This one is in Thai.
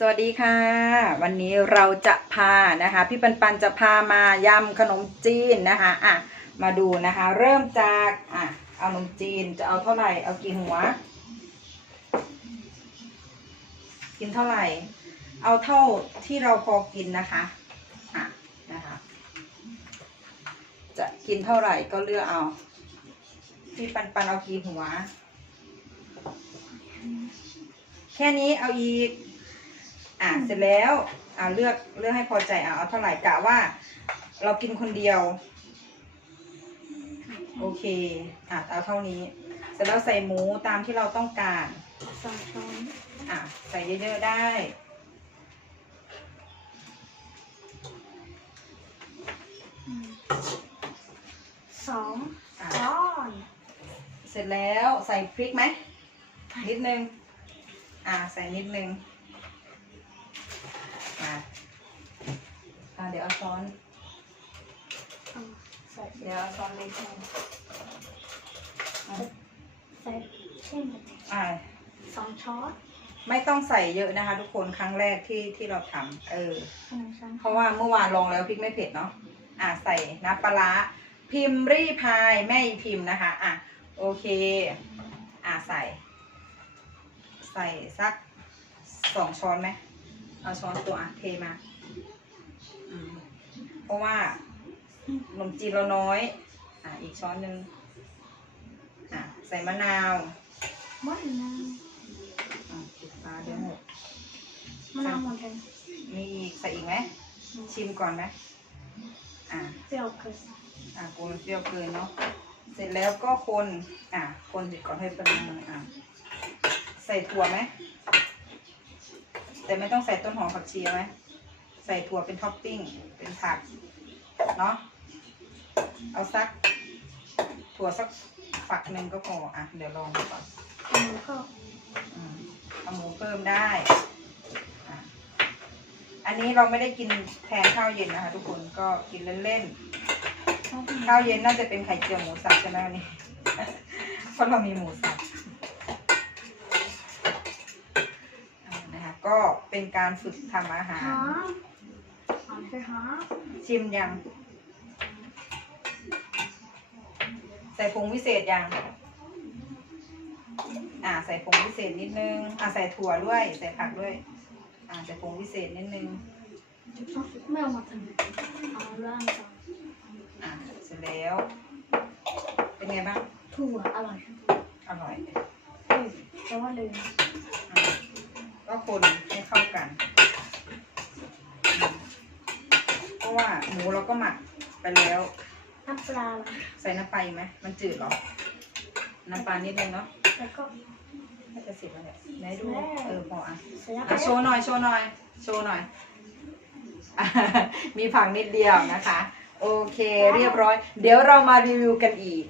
สวัสดีค่ะ วันนี้เราจะพานะคะ พี่ปันปันจะพามายำขนมจีนนะคะอะมาดูนะคะ เริ่มจากอะเอาขนมจีนจะเอาเท่าไหร่เอากี่หัว กินเท่าไหร่ เอาเท่าที่เราพอกินนะคะอะนะคะ จะกินเท่าไหร่ก็เลือกเอา พี่ปันปันเอากี่หัว แค่นี้เอาอีก อะเสร็จแล้วอะเลือกเลือกให้พอใจอะเอาเท่าไหร่กะว่า เรากินคนเดียว โอเคอะเอาเท่านี้ เสร็จแล้วใส่หมูตามที่เราต้องการสองช้อนอะใส่เยอะๆได้อืมสองอะช้อนเสร็จแล้วใส่พริกไหมนิดนึง อะใส่นิดนึงอะ อะเดี๋ยวเอาช้อนเอาใส่เดี๋ยวเอาช้อนเล็กให้อะใส่เช่นกันอะสองช้อนไม่ต้องใส่เยอะนะคะ ทุกคนครั้งแรกที่ที่เราทำเออ หนึ่งช้อนเพราะว่าเมื่อวานลองแล้วพริกไม่เผ็ดเนาะ อะใส่น้ำปลาร้าพิมพ์รี่พายแม่อีพิมพ์นะคะ อะโอเค อะใส่ ใส่สักสองช้อนไหม เอาช้อนตัวอะเทมาอืม เพราะว่าขนมจีนเราน้อย อะอีกช้อนหนึ่งอะใส่มะนาวมะนาวอะปิดฝาเดี๋ยวหมดมะนาวหมดเลยมีอีกใส่อีกไหมชิมก่อนไหมอะเปรี้ยวเกินอะกลัวมันเปรี้ยวเกินเนาะเสร็จแล้วก็คน อะ คนจิก่อนให้เป็นมืออะใส่ถั่วไหมแต่ไม่ต้องใส่ต้นหอมผักชีเอาไหม ใส่ถั่วเป็นท็อปปิ้ง เป็นผัก เนาะ เอาสัก ถั่วสักฝักหนึ่งก็พอ อะ เดี๋ยวลองดูก่อนอันนี้ก็อืมเอาหมูเพิ่มได้อะอันนี้เราไม่ได้กินแทนข้าวเย็นนะคะ ทุกคน ก็กินเล่นๆชอบข้าวเย็นน่าจะเป็นไข่เจียวหมูสับใช่ไหมวันนี้ เพราะเรามีหมูสับอ่านะคะ ก็เป็นการฝึกทำอาหาร หาหอมใช่หาชิมยัง ใส่ผงวิเศษยัง อ่า ใส่ผงวิเศษนิดนึง อ่าใส่ถั่วด้วย ใส่ผักด้วย อ่าใส่ผงวิเศษนิดนึงชอบไม่เอามาทำเอาล่างก่อนอ่าเสร็จแล้ว เป็นไงบ้าง ถั่วอร่อย อร่อยเอ้ยแต่ว่าลืมอ่าก็คนให้เข้ากันอืมเพราะว่า หมูเราก็หมักไปแล้ว น้ำปลาละใส่น้ำปลาอีกไหมมันจืดเหรอ น้ำปลานิดนึงเนาะแล้วก็น่าจะสิบแล้วแหละไหนดูแล้วเออพออะเสร็จแล้วอะโชว์หน่อย โชว์หน่อย โชว์หน่อยอะมีผักนิดเดียวนะคะ โอเค เรียบร้อย เดี๋ยวเรามารีวิวกันอีก